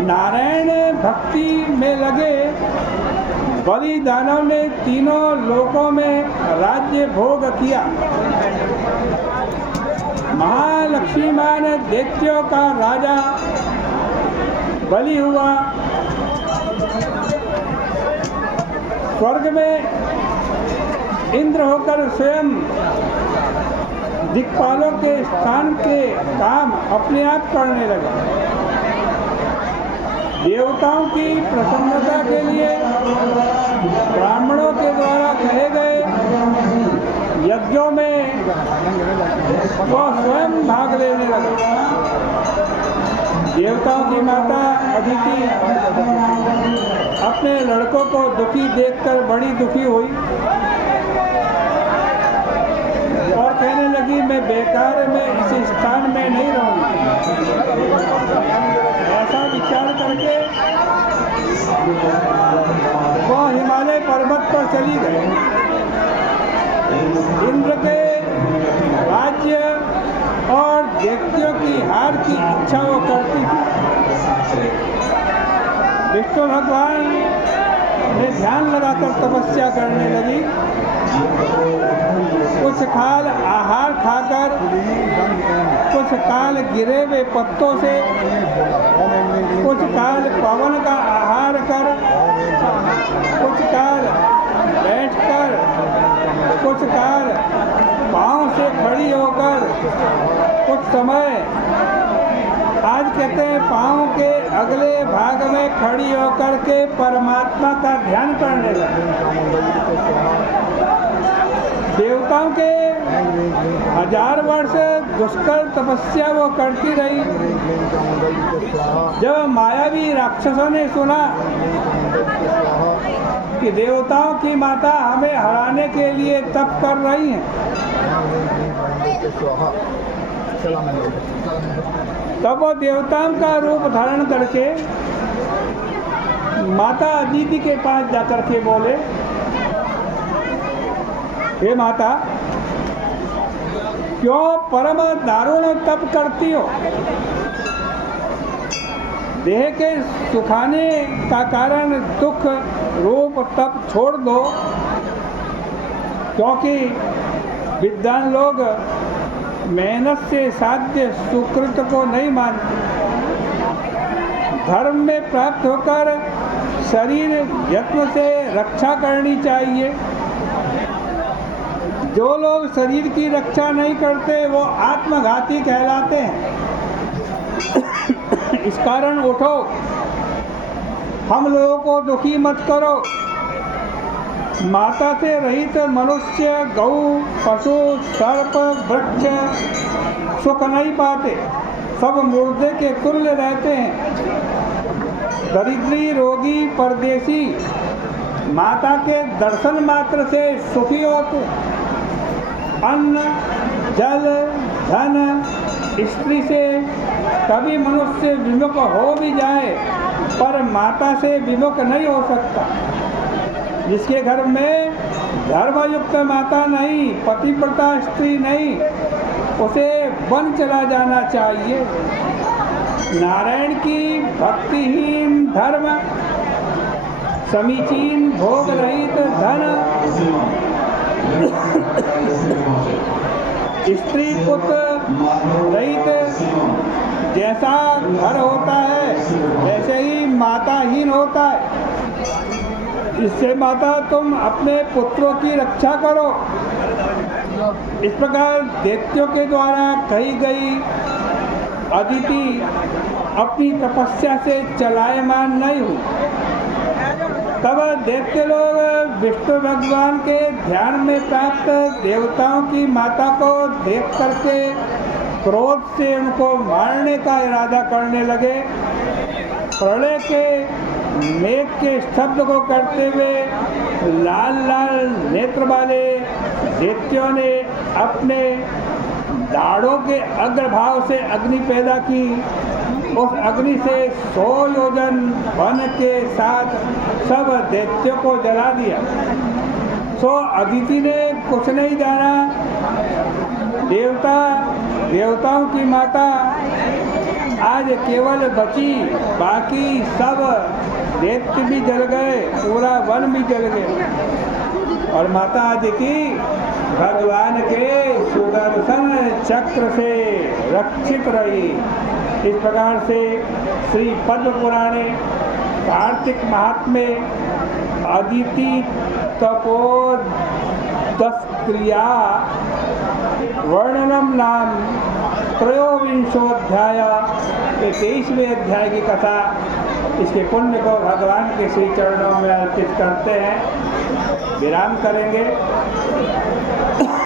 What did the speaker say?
नारायण भक्ति में लगे बलिदानों ने तीनों लोकों में राज्य भोग किया। महालक्ष्मी मां ने दैत्यों का राजा बलि हुआ। स्वर्ग में इंद्र होकर स्वयं दिक्पालों के स्थान के काम अपने आप करने लगे। देवताओं की प्रसन्नता के लिए ब्राह्मणों के द्वारा कहे गए यज्ञों में वो स्वयं भाग लेने लगे। देवताओं की माता अदिति अपने लड़कों को दुखी देखकर बड़ी दुखी हुई और कहने लगी, मैं बेकार में इस स्थान में नहीं रहूंगी। ऐसा विचार करके वह हिमालय पर्वत पर चली गई। इंद्र के राज्य और दैत्यों की हार की इच्छा वो करती थी। विष्णु भगवान ने ध्यान लगाकर तपस्या करने लगी। कुछ काल आहार खाकर, कुछ काल गिरे हुए पत्तों से, कुछ काल पवन का आहार कर, कुछ काल बैठकर, कुछ काल पांव से खड़ी होकर, कुछ समय आज कहते हैं पांव के अगले भाग में खड़ी होकर के परमात्मा का ध्यान करने लगे। देवताओं के 1000 वर्ष दुष्कर तपस्या वो करती रही। जब मायावी राक्षसों ने सुना कि देवताओं की माता हमें हराने के लिए तप कर रही हैं, तब वो देवताओं का रूप धारण करके माता अदिति के पास जाकर के बोले, हे माता, क्यों परम दारुण तप करती हो? देह के सुखाने का कारण दुख रूप तप छोड़ दो, क्योंकि विद्वान लोग मेहनत से साध्य सुकृत को नहीं मानते। धर्म में प्राप्त होकर शरीर यत्न से रक्षा करनी चाहिए। जो लोग शरीर की रक्षा नहीं करते वो आत्मघाती कहलाते हैं। इस कारण उठो, हम लोगों को दुखी मत करो। माता से रहित मनुष्य, गौ, पशु, सर्प, वृक्ष सुख नहीं पाते, सब मुर्दे के तुल्य रहते हैं। दरिद्री, रोगी, परदेसी माता के दर्शन मात्र से सुखी होते। अन्न, जल, धन, स्त्री से कभी मनुष्य विमुख हो भी जाए पर माता से विमुख नहीं हो सकता। जिसके घर में धर्मयुक्त माता नहीं, पतिव्रता स्त्री नहीं, उसे वन चला जाना चाहिए। नारायण की भक्तिहीन धर्म, समीचीन भोग रहित धन, स्त्री पुत्र रहित जैसा घर होता है वैसे ही माताहीन होता है। इससे माता तुम अपने पुत्रों की रक्षा करो। इस प्रकार दैत्यों के द्वारा कही गई अदिति अपनी तपस्या से चलायमान नहीं हुई। तब दैत्य लोग विष्णु भगवान के ध्यान में प्राप्त देवताओं की माता को देख करके क्रोध से उनको मारने का इरादा करने लगे। प्रलय के मेघ के शब्द को करते हुए लाल लाल नेत्र वाले दैत्यों ने अपने दाढ़ों के अग्रभाग से अग्नि पैदा की। उस अग्नि से 100 योजन वन के साथ सब दैत्यों को जला दिया। सो अदिति ने कुछ नहीं जाना। देवताओं की माता आज केवल बची, बाकी सब दैत्य भी जल गए, पूरा वन भी जल गया। और माता आदि की भगवान के सुदर्शन चक्र से रक्षित रही। इस प्रकार से श्री पद्म पुराणे कार्तिक महात्म्य अदिति तपोदस्क्रिया वर्णनम नाम त्रयोविंशोध्याय के 23वें अध्याय की कथा, इसके पुण्य को भगवान के श्री चरणों में अर्पित करते हैं। विराम करेंगे।